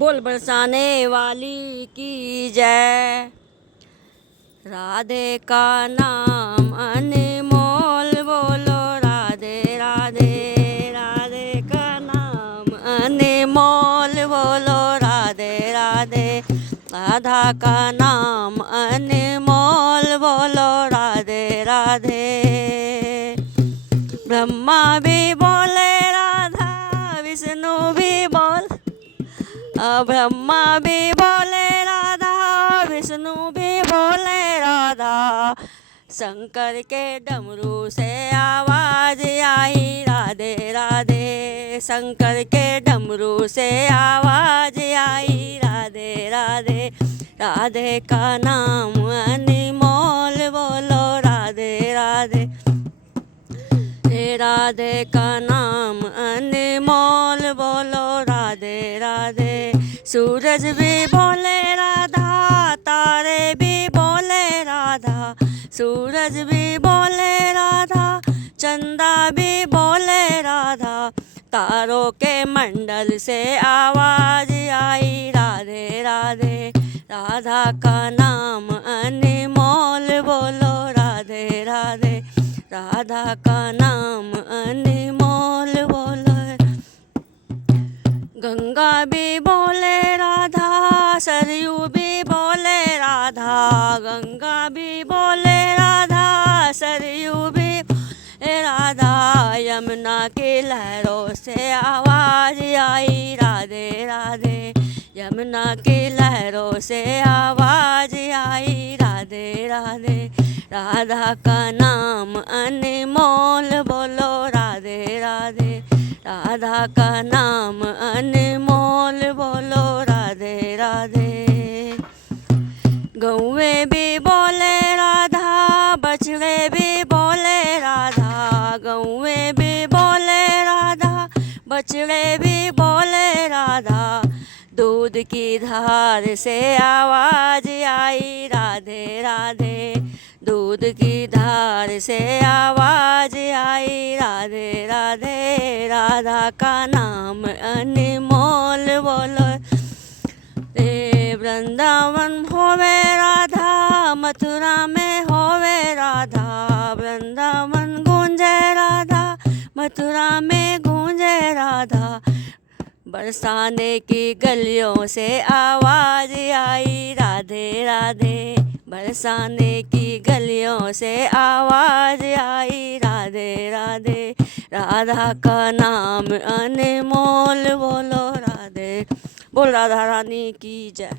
बोल बरसाने वाली की जय। राधे का नाम अनमोल बोलो राधे राधे। राधे का नाम अनमोल बोलो राधे राधे। राधा का नाम अनमोल बोलो राधे राधे। ब्रह्मा भी बोले राधा, विष्णु भी बोल, ब्रह्मा भी बोले राधा, विष्णु भी बोले राधा। शंकर के डमरू से आवाज आई राधे राधे। शंकर के डमरू से आवाज आई राधे राधे। राधे का नाम अनमोल बोलो राधे राधे। राधे का नाम अनमोल बोलो राधे राधे। सूरज भी बोले राधा, तारे भी बोले राधा। सूरज भी बोले राधा, चंदा भी बोले राधा। तारों के मंडल से आवाज आई राधे राधे। राधा का नाम अनमोल बोलो राधे राधे। राधा का नाम अनमोल बोलो। गंगा भी बोले राधा, सरयू भी बोले राधा। गंगा भी बोले राधा, सरयू भी बोले राधा। यमुना की लहरों से आवाज आई राधे राधे। यमुना की लहरों से आवाज आई राधे राधे। राधा का नाम अनमोल बोलो राधे राधे। राधा का नाम अनमोल बोलो राधे राधे। गौवे भी बोले राधा, बछड़े भी बोले राधा। गौवे भी बोले राधा, बछड़े भी बोले राधा। दूध की धार से आवाज आई राधे राधे। दूध की धार से आवाज आई राधे राधे। राधा का नाम अनमोल बोलो। वृंदावन होवे राधा, मथुरा में होवे राधा। वृंदावन गूंजे राधा, मथुरा में गूंजे राधा। बरसाने की गलियों से आवाज आई राधे राधे। बरसाने की गलियों से आवाज आई राधे राधे। राधा का नाम अनमोल बोलो राधे। बोल राधा रानी की जय।